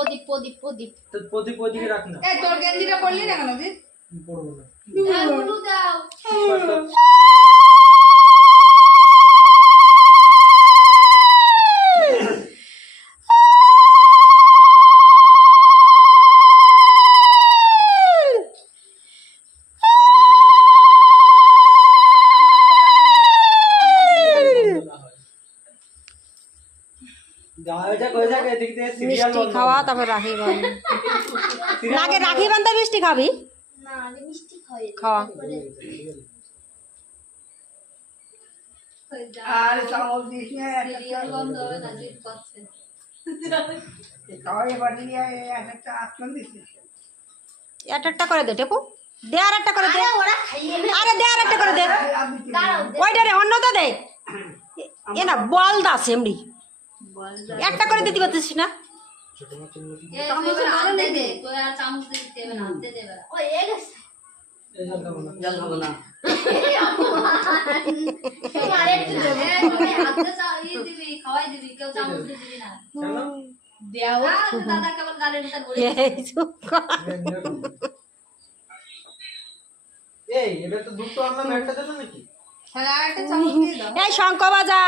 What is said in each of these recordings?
প্রদীপ প্রদীপ প্রদীপ তো প্রদীপ ওইদিকে রাখ না। এই তোর গেঞ্জিটা পরলি না কেন তুই? পড়বো না। গুলো দাও মিষ্টি খাওয়া তারপর রাখি বাঁধ নাকে রাখি বাঁধতে মিষ্টি খাবি না আগে মিষ্টি খাওয়াই খাওয়া আর চাউল দিস না সিরিয়াল বন্ধ হবে না জিদ করছে খাওয়াই বাড়ি একটা আটজন দিস একটা করে দে টেপু দে আর একটা করে দে ওরা খাইয়ে আরে দে আর একটা করে দে দাঁড়াও ওইটা রে অন্যটা দে এ না বল দাস এমনি বল একটা করে দিতে পারছিস না এ চামচ আনতে দে তুই আর চামচ দিতে দেবে না আনতে দেবে ও এ গেছে জল খাবো না। আরে তুমি হাতে চাই দিবি খাওয়াই দিবি কেউ চামচ দিয়ে দিবি না দেও দাদা কেবল গালের ভিতর বলে এই চুপ কর। এই এটা তো দুটো আমরা একটা দেব নাকি? তাহলে আর একটা চামচ দিয়ে দাও এই শঙ্খ বাজা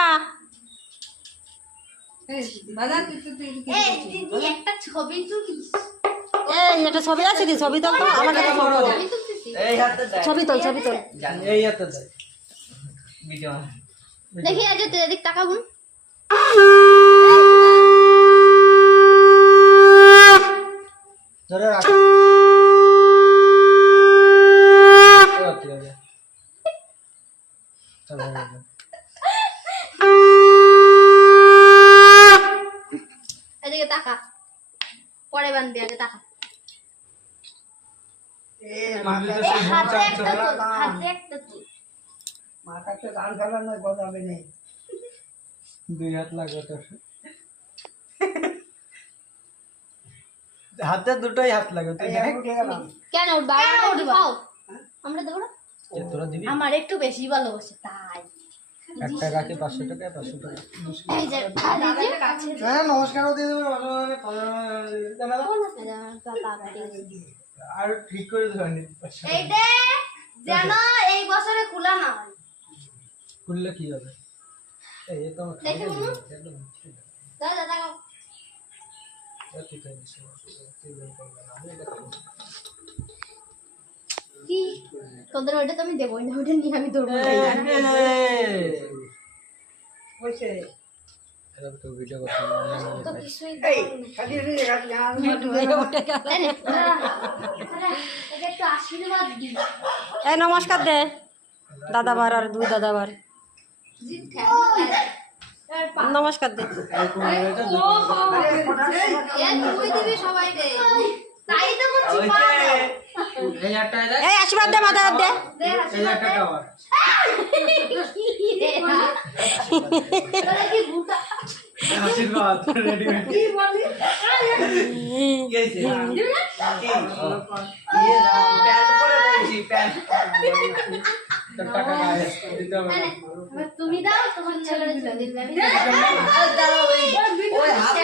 এই বাজা তুই এই দিদি একটা ছবি তুলিস এই এটা ছবি আছে দি ছবি তোল তো আমার কাছে ফটো দে আমি তুলতেছি এই হাতে দে। ছবি তোল এই হাতে দে। ভিডিও। দেখি আজ তুই এদিক তাকাবুন ধরে রাখ। এদিকে তাকা পরে বানবি আগে তাকা হাতে একটা তুল হাতে একটা তুল মাথাতে গান চালানো গজাবে নেই দুই হাত লাগবে তোর। হাতে দুটোই হাত লাগবে তুই দেখ। উঠে গেলাম কেন ওর বাইরে উঠাও আমরা দেবো না তোরা দিবি? আমার একটু বেশি ভালোবাসে তাই একটা গাছে 500 টাকা 500 টাকা। এই যে দাদার কাছে হ্যাঁ নমস্কারও দিয়ে দেবে আর ঠিক করে দেবেন। এইটা যেন এই বছরে খোলা না হয় খুললে কি হবে? এই তো দেখে বলুন। দাদা দাদা কি তোদের ওইটা তো আমি দেবই না ওটা নিয়ে আমি দৌড়বো ওইসে তো ভিডিও করতে তো কিছুই এই খালি রে গান এটা একটু আশীর্বাদ দিই এই নমস্কার দে দাদাবার আর দুই দাদাবার জিত খায় নমস্কার দে তুই দিবি সবাই রে তাই তো বলছি পা এই একটা দে। এই আশীর্বাদ দে মাথা দে এই একটা টাওয়ার। কি ভূতা আশীর্বাদ রেডিমেড। কি বলি কেছে? ये पैंट পরে দিয়েছি প্যান্ট। তো টাকা গায়ে দিতে হবে। তুমি দাও তোমার ছেলের জন্য দাঁড়াও ওই হাত